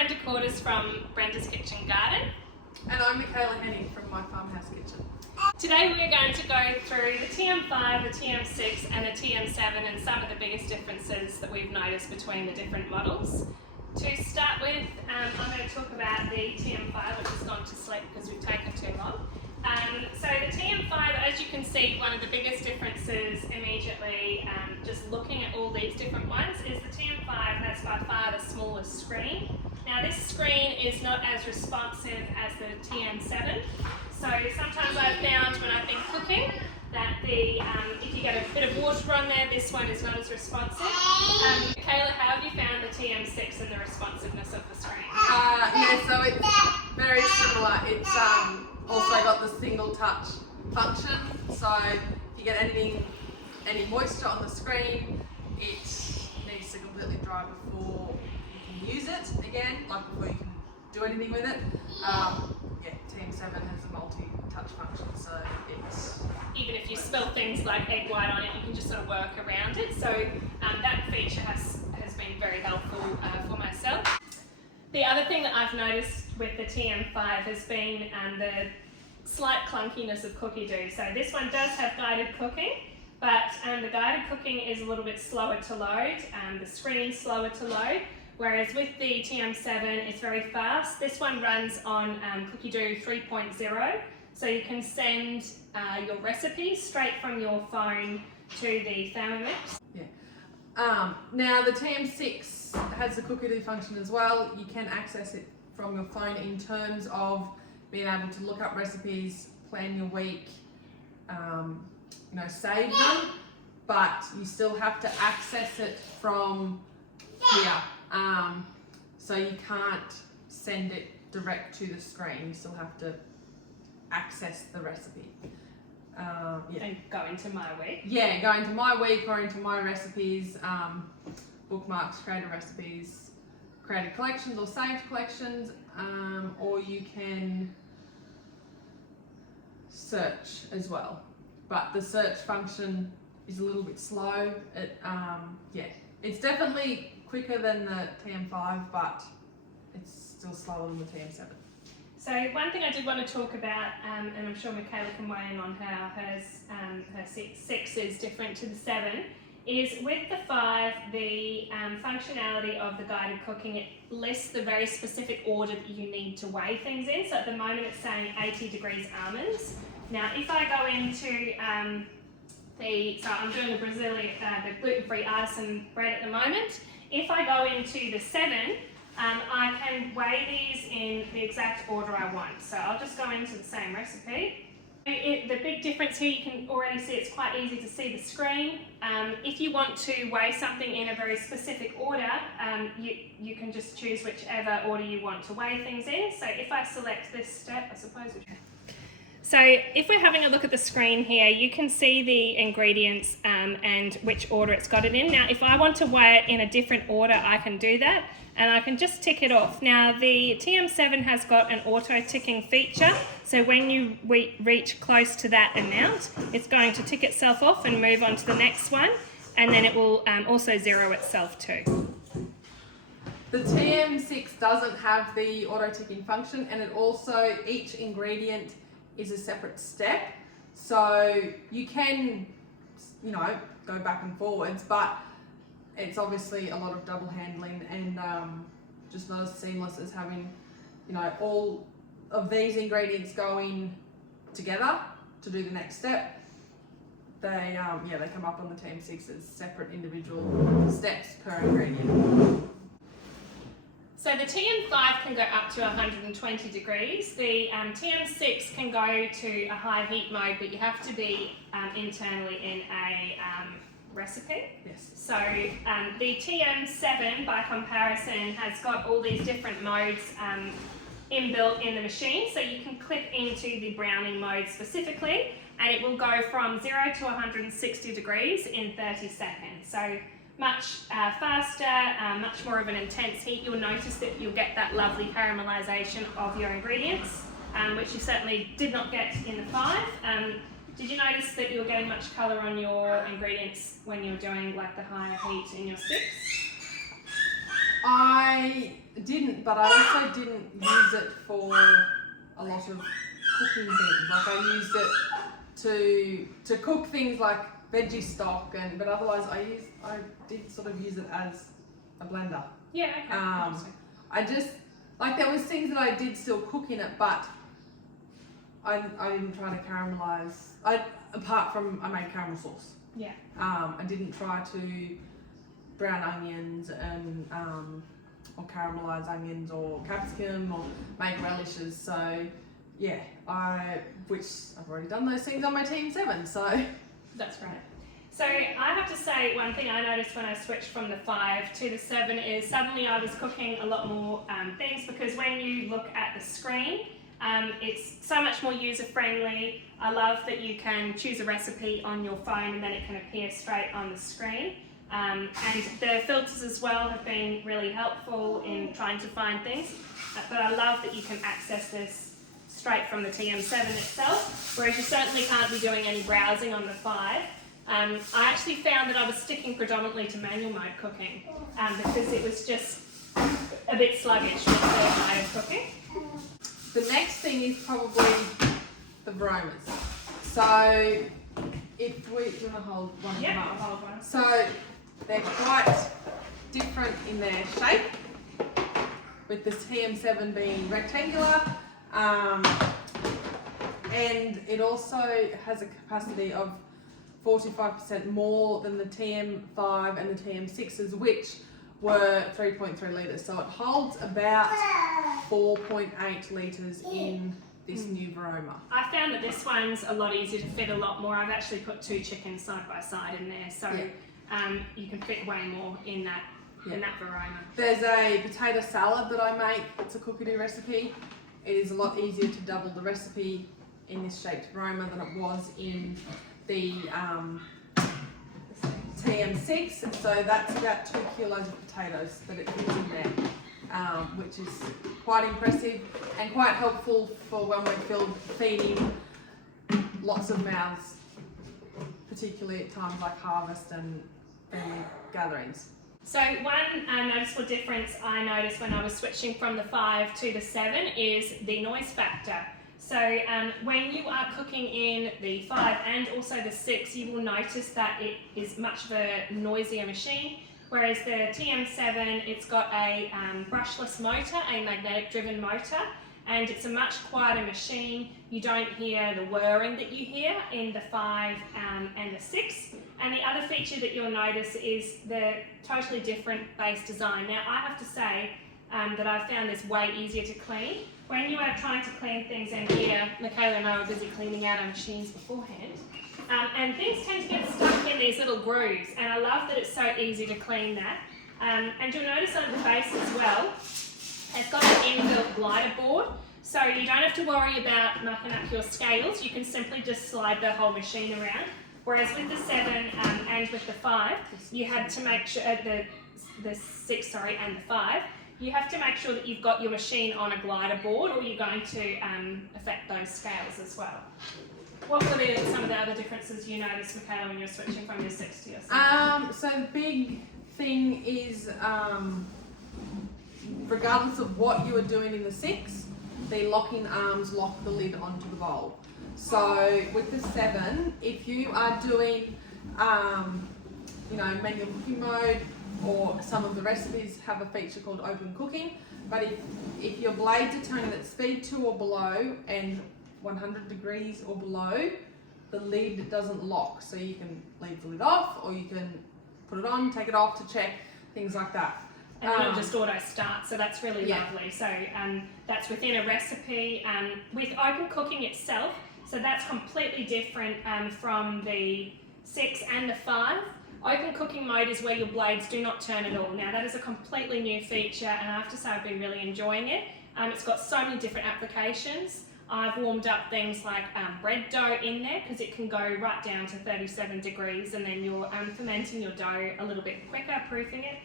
Brenda Courtice from Brenda's Kitchen Garden. And I'm Mekayla Henning from My Farmhouse Kitchen. Today we're going to go through the TM5, the TM6 and the TM7 and some of the biggest differences that we've noticed between the different models. To start with, I'm going to talk about the TM5, which has gone to sleep because we've taken too long. So the TM5, as you can see, one of the biggest differences immediately, just looking at all these different ones, is the TM5 has by far the smallest screen. Now this screen is not as responsive as the TM7, so sometimes I've found when I've been cooking that if you get a bit of water on there, this one is not as responsive. Mekayla, how have you found the TM6 and the responsiveness of the screen? Yeah, so it's very similar. It's also got the single touch function, so if you get any moisture on the screen, it needs to completely dry before you can use it again, like before you can do anything with it. Yeah, TM7 has a multi-touch function, so it's... Even if you spill things like egg white on it, you can just sort of work around it. So that feature has been very helpful for myself. The other thing that I've noticed with the TM5 has been the slight clunkiness of cookie dough. So this one does have guided cooking, but the guided cooking is a little bit slower to load, the screen's slower to load, whereas with the TM7 it's very fast. This one runs on Cookie Dough 3.0, so you can send your recipes straight from your phone to the Thermomix. Yeah. Now the TM6 has the Cookie Dough function as well. You can access it from your phone in terms of being able to look up recipes, plan your week, save them, but you still have to access it from here. So you can't send it direct to the screen. You still have to access the recipe. And go into My Week. Yeah, go into My Week or into My Recipes, bookmarks, created recipes, created collections or saved collections, or you can search as well. But the search function is a little bit slow. It's definitely quicker than the TM5, but it's still slower than the TM7. So one thing I did want to talk about, and I'm sure Mekayla can weigh in on how her 6 is different to the 7, is with the 5, the functionality of the guided cooking, it lists the very specific order that you need to weigh things in. So at the moment it's saying 80 degrees almonds. Now if I go into so I'm doing the gluten-free artisan bread at the moment. If I go into the 7, I can weigh these in the exact order I want. So I'll just go into the same recipe. The big difference here, you can already see it's quite easy to see the screen. If you want to weigh something in a very specific order, you can just choose whichever order you want to weigh things in. So if I select this step, I suppose we can. So if we're having a look at the screen here, you can see the ingredients and which order it's got it in. Now, if I want to weigh it in a different order, I can do that, and I can just tick it off. Now, the TM7 has got an auto-ticking feature, so when you reach close to that amount, it's going to tick itself off and move on to the next one, and then it will also zero itself too. The TM6 doesn't have the auto-ticking function, and it also, each ingredient is a separate step, so you can go back and forwards, but it's obviously a lot of double handling and just not as seamless as having all of these ingredients going together to do the next step. They come up on the TM6 as separate individual steps per ingredient. So the TM5 can go up to 120 degrees. The TM6 can go to a high heat mode, but you have to be internally in a recipe. Yes. So the TM7, by comparison, has got all these different modes inbuilt in the machine. So you can click into the browning mode specifically, and it will go from 0 to 160 degrees in 30 seconds. So much faster, much more of an intense heat. You'll notice that you'll get that lovely caramelization of your ingredients, which you certainly did not get in the 5. Did you notice that you were getting much colour on your ingredients when you were doing like the higher heat in your 6? I didn't, but I also didn't use it for a lot of cooking things. Like I used it to cook things like veggie stock, but otherwise I did sort of use it as a blender. Yeah, okay. I just, like there was things that I did still cook in it, but I didn't try to caramelize. Apart from I made caramel sauce. Yeah. I didn't try to brown onions and or caramelize onions or capsicum or make relishes. So yeah, which I've already done those things on my TM7. So that's right. So I have to say, one thing I noticed when I switched from the 5 to the 7 is suddenly I was cooking a lot more things, because when you look at the screen, it's so much more user-friendly. I love that you can choose a recipe on your phone and then it can appear straight on the screen. And the filters as well have been really helpful in trying to find things. But I love that you can access this straight from the TM7 itself, whereas you certainly can't be doing any browsing on the 5. I actually found that I was sticking predominantly to manual mode cooking because it was just a bit sluggish with the mode of cooking. The next thing is probably the Bromas. So if we, do you want to hold one of them up? I'll hold one. So they're quite different in their shape, with the TM7 being rectangular, and it also has a capacity of 45% more than the TM5 and the TM6s, which were 3.3 litres. So it holds about 4.8 litres in this new Broma. I found that this one's a lot easier to fit a lot more. I've actually put 2 chickens side by side in there, so you can fit way more in that Broma. There's a potato salad that I make. It's a cookie-do recipe. It is a lot easier to double the recipe in this shaped Broma than it was in the TM6. So that's about 2 kilos of potatoes that it fits in there, which is quite impressive and quite helpful for when we're feeding lots of mouths, particularly at times like harvest and family gatherings. So one noticeable difference I noticed when I was switching from the 5 to the 7 is the noise factor. So when you are cooking in the 5 and also the 6, you will notice that it is much of a noisier machine, whereas the TM7, it's got a brushless motor, a magnetic driven motor, and it's a much quieter machine. You don't hear the whirring that you hear in the 5 and the 6. And the other feature that you'll notice is the totally different base design. Now I have to say that I've found this way easier to clean. When you are trying to clean things in here, Mekayla and I were busy cleaning out our machines beforehand, and things tend to get stuck in these little grooves, and I love that it's so easy to clean that. And you'll notice on the base as well, it's got an inbuilt glider board, so you don't have to worry about mucking up your scales. You can simply just slide the whole machine around. Whereas with the 7 and with the 5, you had to make sure, the 6 and the 5, you have to make sure that you've got your machine on a glider board, or you're going to affect those scales as well. What were some of the other differences you noticed, Mekayla, when you're switching from your 6 to your 7? So the big thing is, regardless of what you are doing in the 6, the locking arms lock the lid onto the bowl. So with the 7, if you are doing, manual cooking mode, or some of the recipes have a feature called open cooking, but if your blades are turning at speed 2 or below and 100 degrees or below, the lid doesn't lock. So you can leave the lid off, or you can put it on, take it off to check, things like that. And it'll just auto start, so that's really lovely. So that's within a recipe. With open cooking itself, so that's completely different from the 6 and the 5. Open cooking mode is where your blades do not turn at all. Now that is a completely new feature, and I have to say I've been really enjoying it. It's got so many different applications. I've warmed up things like bread dough in there, because it can go right down to 37 degrees, and then you're fermenting your dough a little bit quicker, proofing it.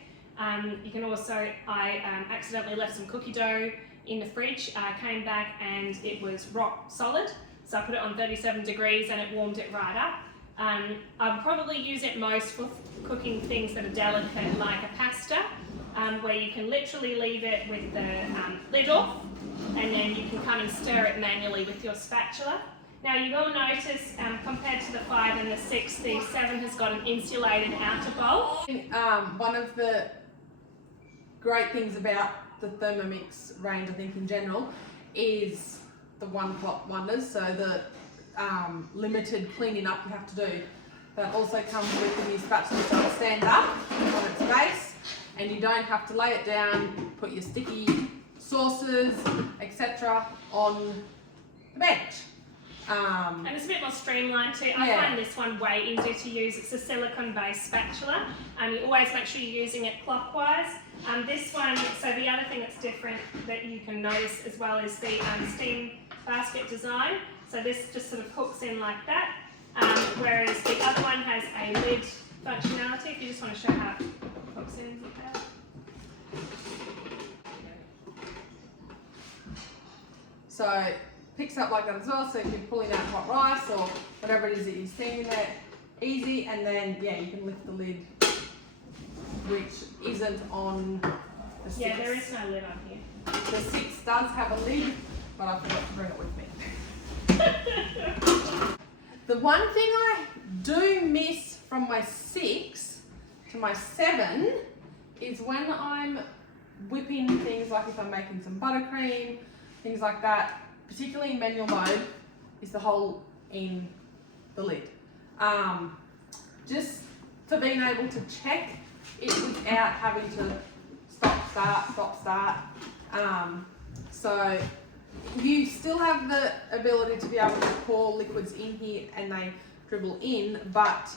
You can also, I accidentally left some cookie dough in the fridge, came back and it was rock solid. So I put it on 37 degrees and it warmed it right up. I'd probably use it most for cooking things that are delicate, like a pasta, where you can literally leave it with the lid off, and then you can come and stir it manually with your spatula. Now you will notice, compared to the 5 and the 6, the 7 has got an insulated outer bowl. One of the great things about the Thermomix range, I think in general, is the one-pot wonders, so the limited cleaning up you have to do. That also comes with the new spatula, so it'll stand up on its base, and you don't have to lay it down, put your sticky sauces, etc. on the bench. And it's a bit more streamlined too. I find this one way easier to use. It's a silicone-based spatula. You always make sure you're using it clockwise. This one, so the other thing that's different that you can notice as well is the steam basket design. So this just sort of hooks in like that, whereas the other one has a lid functionality. If you just want to show how it hooks in like that. So picks up like that as well, so if you're pulling out hot rice or whatever it is that you're steaming there, easy. And then you can lift the lid, which isn't on the 6. Yeah, there is no lid on here. The 6 does have a lid, but I forgot to bring it with me. The one thing I do miss from my 6 to my 7 is when I'm whipping things, like if I'm making some buttercream, things like that, particularly in manual mode, is the hole in the lid. Just for being able to check it without having to stop, start. So you still have the ability to be able to pour liquids in here and they dribble in, but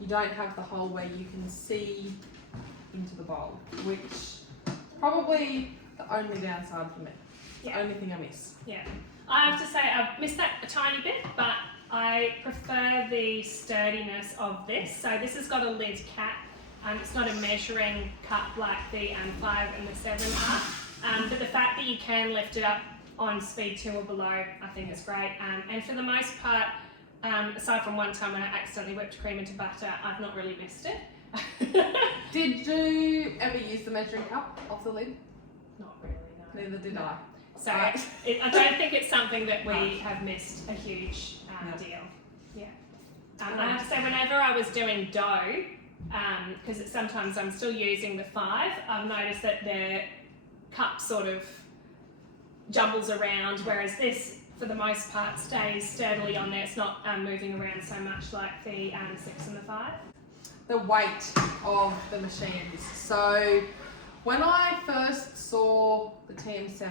you don't have the hole where you can see into the bowl, which is probably the only downside for me. The only thing I miss. Yeah, I have to say I've missed that a tiny bit, but I prefer the sturdiness of this. So this has got a lid cap. It's not a measuring cup like the 5 and the 7 are. But the fact that you can lift it up on speed 2 or below, I think is great. And for the most part, aside from one time when I accidentally whipped cream into butter, I've not really missed it. Did you ever use the measuring cup off the lid? Not really, no. Neither did I. So I don't think it's something that we have missed a huge deal. Yeah. I have to say, whenever I was doing dough, because sometimes I'm still using the 5, I've noticed that the cup sort of jumbles around, whereas this, for the most part, stays sturdily on there. It's not moving around so much like the 6 and the 5. The weight of the machines. So when I first saw the TM7,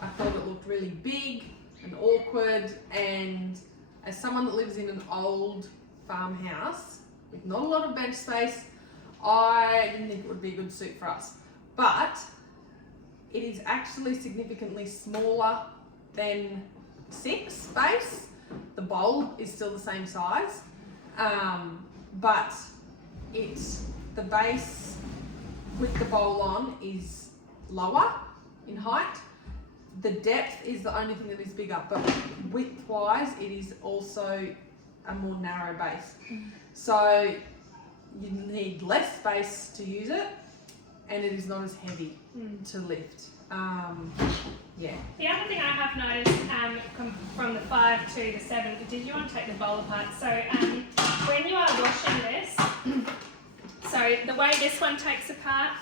I thought it looked really big and awkward, and as someone that lives in an old farmhouse with not a lot of bench space, I didn't think it would be a good suit for us. But it is actually significantly smaller than 6 base. The bowl is still the same size, but the base with the bowl on is lower in height. The depth is the only thing that is bigger, but width-wise, it is also a more narrow base. So you need less space to use it, and it is not as heavy to lift. Yeah. The other thing I have noticed from the 5 to the 7, did you want to take the bowl apart? So when you are washing this, so the way this one takes apart,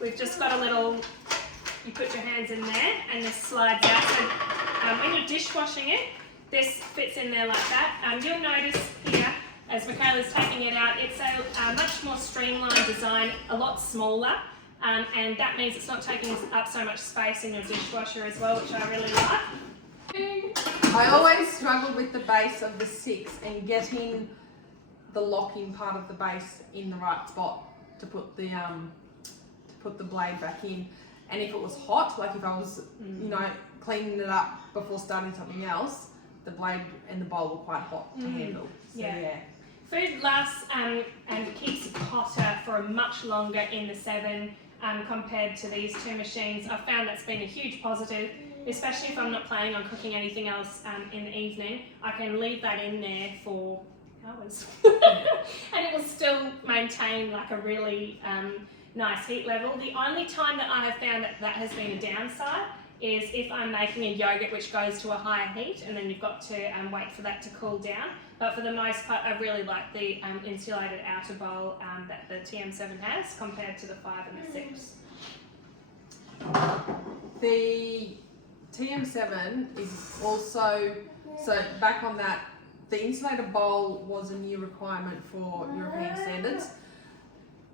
we've just got a little, you put your hands in there and this slides out. So when you're dishwashing it, this fits in there like that. You'll notice here, as Mekayla's taking it out, it's a much more streamlined design, a lot smaller. And that means it's not taking up so much space in your dishwasher as well, which I really like. I always struggled with the base of the 6 and getting the locking part of the base in the right spot to put the blade back in. And if it was hot, like if I was, cleaning it up before starting something else, the blade and the bowl were quite hot to handle. So, yeah. Food lasts and keeps hotter for much longer in the 7 compared to these 2 machines. I've found that's been a huge positive, especially if I'm not planning on cooking anything else in the evening. I can leave that in there for hours and it will still maintain like a really nice heat level. The only time that I have found that has been a downside is if I'm making a yogurt which goes to a higher heat and then you've got to wait for that to cool down. But for the most part, I really like the insulated outer bowl that the TM7 has compared to the 5 and the 6. The TM7 is also, so back on that, the insulated bowl was a new requirement for European standards,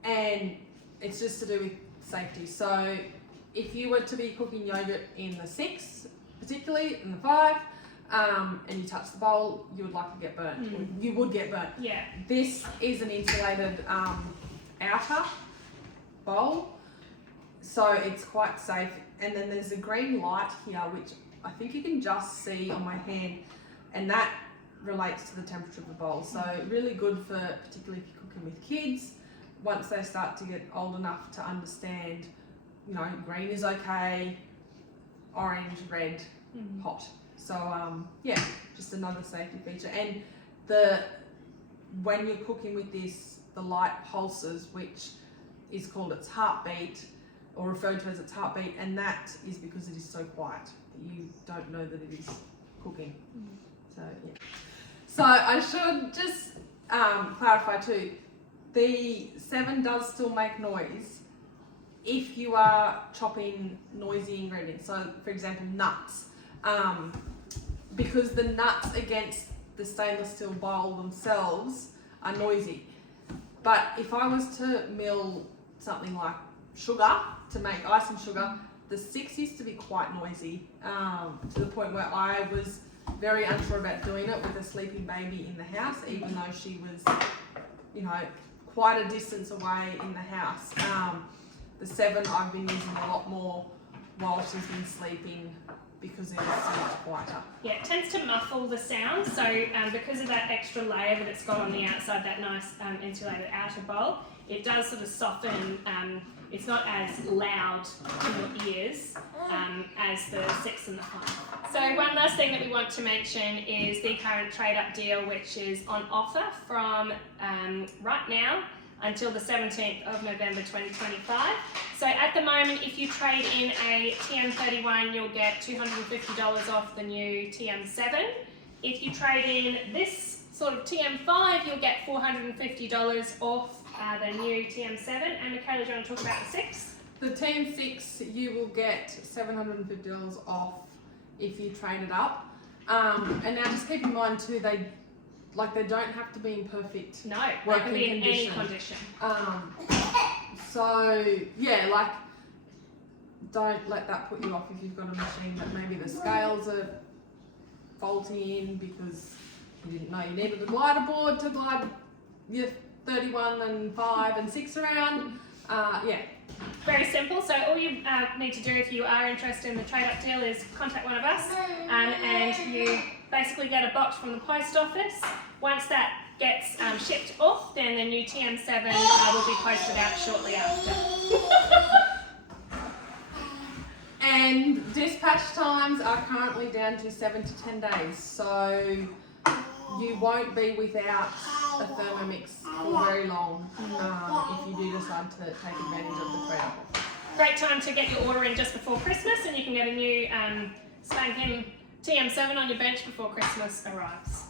and it's just to do with safety. So if you were to be cooking yogurt in the 6, particularly in the 5, and you touch the bowl, you would likely get burnt. You would get burnt. Yeah. This is an insulated outer bowl, so it's quite safe. And then there's a green light here, which I think you can just see on my hand, and that relates to the temperature of the bowl. So really good for, particularly if you're cooking with kids, once they start to get old enough to understand, you know, green is okay, orange, red, hot. So yeah, just another safety feature. And when you're cooking with this, the light pulses, which is called its heartbeat, or referred to as its heartbeat, and that is because it is so quiet that you don't know that it is cooking. So yeah. So I should just clarify too, the 7 does still make noise if you are chopping noisy ingredients. So for example, nuts. Because the nuts against the stainless steel bowl themselves are noisy. But if I was to mill something like sugar to make icing sugar, the 6 used to be quite noisy, to the point where I was very unsure about doing it with a sleeping baby in the house, even though she was, you know, quite a distance away in the house. The 7 I've been using a lot more while she's been sleeping, because it is so much quieter. Yeah, it tends to muffle the sound, so because of that extra layer that it's got on the outside, that nice insulated outer bowl, it does sort of soften, it's not as loud to your ears as the 6 and the 5. So one last thing that we want to mention is the current trade-up deal, which is on offer from right now until the 17th of November 2025. So at the moment, if you trade in a TM31, you'll get $250 off the new TM7. If you trade in this sort of TM5, you'll get $450 off the new TM7. And Mekayla, do you want to talk about the 6? The TM6, you will get $750 off if you trade it up. And now just keep in mind too, they don't have to be in perfect they can be in any condition. So yeah, like, don't let that put you off if you've got a machine that maybe the scales are faulty in because you didn't know you needed a glider board to glide your 31 and 5 and 6 around. Yeah. Very simple. So all you need to do if you are interested in the trade-up deal is contact one of us, and you basically get a box from the post office. Once that gets shipped off, then the new TM7 will be posted out shortly after. And dispatch times are currently down to 7 to 10 days, so you won't be without a Thermomix for very long if you do decide to take advantage of the trade-up. Great time to get your order in just before Christmas, and you can get a new spanking TM7 on your bench before Christmas arrives.